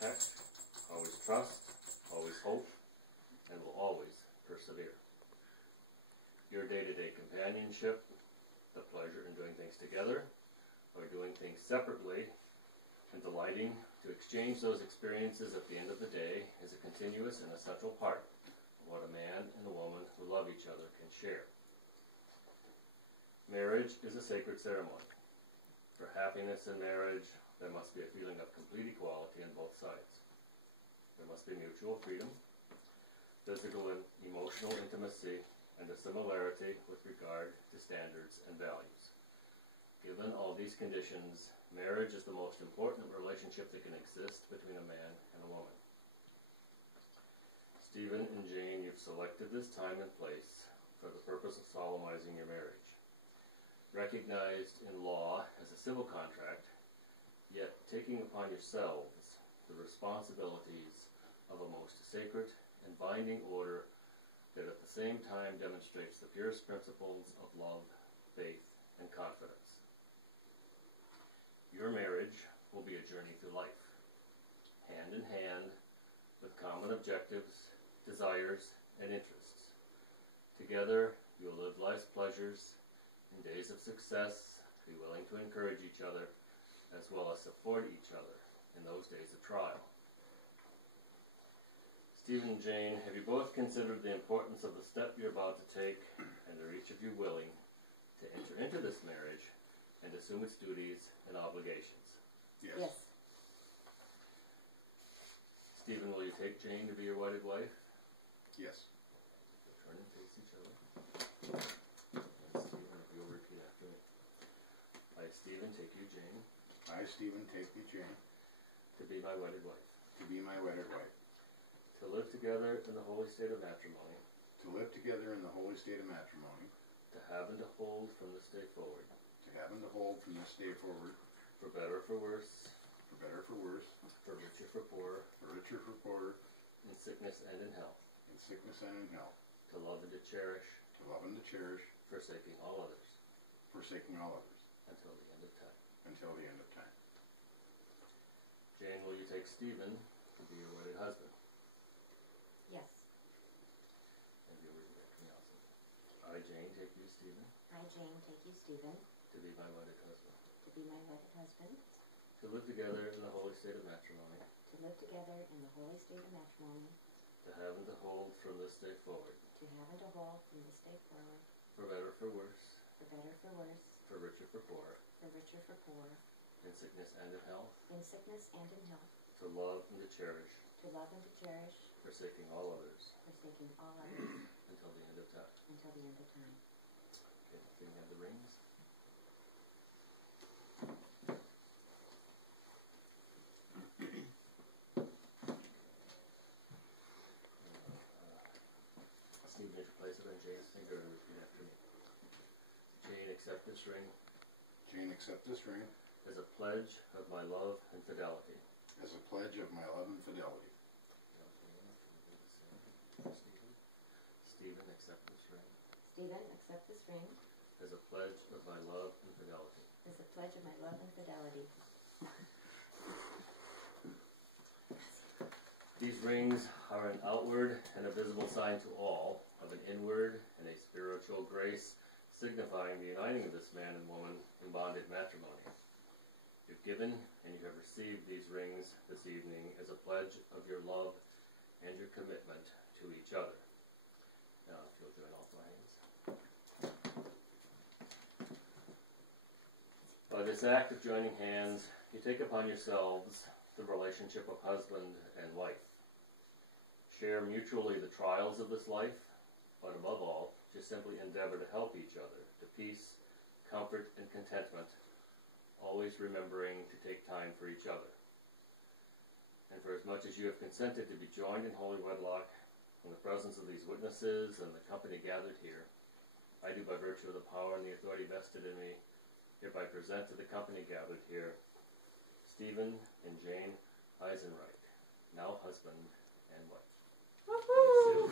protect, always trust, always hope, and will always persevere. Your day-to-day companionship, the pleasure in doing things together, or doing things separately, and delighting to exchange those experiences at the end of the day is a continuous and essential part of what a man and a woman who love each other can share. Marriage is a sacred ceremony. For happiness in marriage, there must be a feeling of complete equality on both sides. There must be mutual freedom, physical and emotional intimacy, and a similarity with regard to standards and values. Given all these conditions, marriage is the most important relationship that can exist between a man and a woman. Stephen and Jane, you've selected this time and place for the purpose of solemnizing your marriage. Recognized in law as a civil contract, yet taking upon yourselves the responsibilities of a most sacred and binding order that at the same time demonstrates the purest principles of love, faith, and confidence. Your marriage will be a journey through life, hand in hand with common objectives, desires, and interests. Together, you'll live life's pleasures in days of success, be willing to encourage each other, as well as support each other in those days of trial. Stephen and Jane, have you both considered the importance of the step you're about to take, and are each of you willing to enter into this marriage and assume its duties and obligations? Yes. Stephen, will you take Jane to be your wedded wife? Yes. Turn and face each other. And Stephen, if you'll repeat after me. I, Stephen, take you, Jane. I, Stephen, take you, Jane. To be my wedded wife. To be my wedded wife. To live together in the holy state of matrimony. To live together in the holy state of matrimony. To have and to hold from this day forward. To have and to hold from this day forward. For better or for worse. For better or for worse. For richer for poorer. For richer or for poorer. In sickness and in health. In sickness and in health. To love and to cherish. To love and to cherish. Forsaking all others. Forsaking all others. Until the end of time. Until the end of time. Jane, will you take Stephen to be your wedded husband? Yes. And you'll repeat after me also. I, Jane, take you, Stephen. I, Jane, take you, Stephen. To be my wedded husband. To be my wedded husband. To live together in the holy state of matrimony. To live together in the holy state of matrimony. To have and to hold from this day forward. To have and to hold from this day forward. For better or for worse. For better for worse. For richer for poorer. For richer for poorer. In sickness and in health. In sickness and in health. To love and to cherish. To love and to cherish. Forsaking all others. Forsaking all others. Until the end of time. Until the end of time. Okay, can we have the rings? Stephen, did you place it on Jane's finger and repeat after me? Jane, accept this ring. Jane, accept this ring. As a pledge of my love and fidelity. As a pledge of my love and fidelity. Stephen, accept this ring. Stephen, accept this ring. As a pledge of my love and fidelity. As a pledge of my love and fidelity. These rings are an outward and a visible sign to all of an inward and a spiritual grace signifying the uniting of this man and woman in bonded matrimony. You've given and you have received these rings this evening as a pledge of your love and your commitment to each other. Now, if you'll join all my hands. By this act of joining hands, you take upon yourselves the relationship of husband and wife. Share mutually the trials of this life, but above all, just simply endeavor to help each other to peace, comfort, and contentment, always remembering to take time for each other. And for as much as you have consented to be joined in holy wedlock in the presence of these witnesses and the company gathered here, I do by virtue of the power and the authority vested in me, hereby present to the company gathered here, Stephen and Jane Eisenreich, now husband and wife. Woohoo!